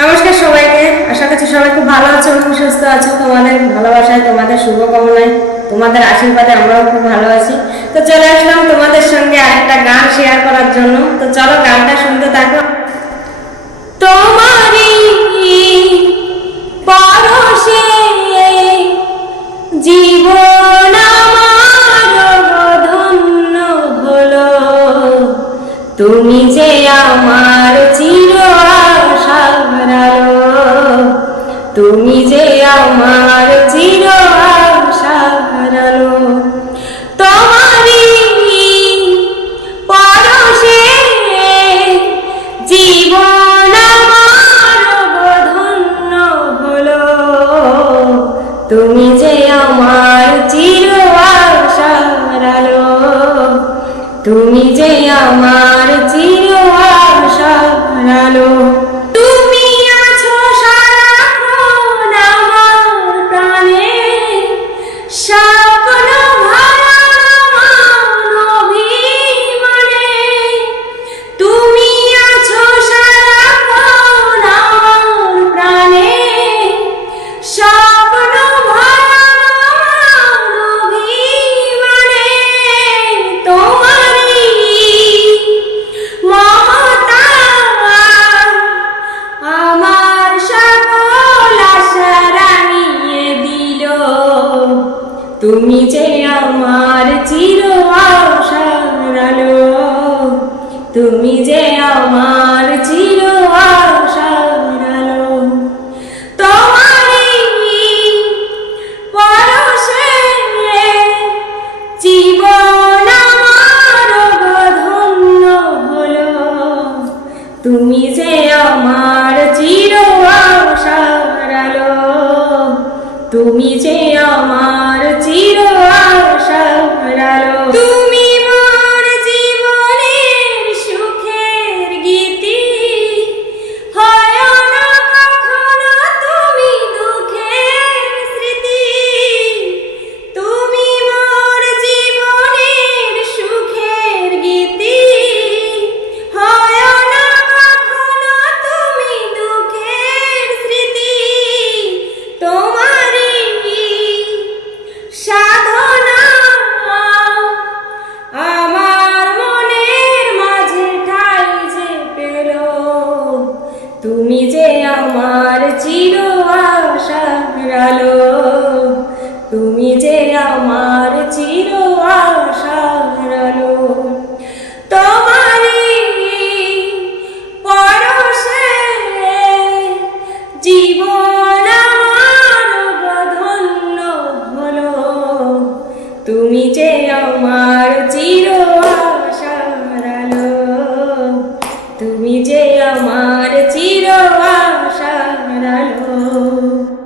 নমস্কার সবাইকে। আশা করছি সবাই খুব ভালো আছো এবং সুস্থ আছো। তোমাদের ভালোবাসায়, তোমাদের শুভকামনায়, তোমাদের আশীর্বাদে আমরাও খুব ভালো আছি। তো চলে আসলাম তোমাদের সঙ্গে আরেকটা গান শেয়ার করার জন্য। তো চলো গানটা শুনতে থাকো। তোমারই পরশে জীবন আমার ধন্য হলো, তুমি যে আমার চির আশার আলো, তুমি যে আমার চির আশার আলো। তোমারই পরশে জীবন আমার ধন্য হলো, তুমি যে আমার চির আশার আলো, তুমি যে আমার চির আশার আলো। তুমি আছো সারাক্ষণ আমার প্রাণে, স্বপ্ন ভরা আমার অভিমানে। তুমি আছো সারাক্ষণ আমার প্রাণে, স্বপ্ন ভরা আমার অভিমানে। তোমারই মমতা আমার সকল আশা রাঙিয়ে দিল, তুমি যে আমার চির আশার আলো, তুমি যে আমার চির আশার আলো। তোমারই পরশে জীবন আমার ধন্য হলো, তুমি যে আমার চির আশার আলো, তুমি যে আমার চির আশার আলো। তুমি মোর জীবনের সুখের গীতি, হয় না কখনো তুমি দুঃখের স্মৃতি। তুমি মোর জীবনের সুখের গীতি, হয় না কখনো তুমি দুঃখের স্মৃতি। তোমারই সাধনা আমার মনের মাঝে ঠাই যে পেল, তুমি যে আমার চির আশার আলো, তুমি যে আমার চির আশার আলো। তোমারই পরশে জীবন আমার ধন্য হলো, তুমি যে আমার চির আশার আলো, তুমি যে আমার চির আশার আলো।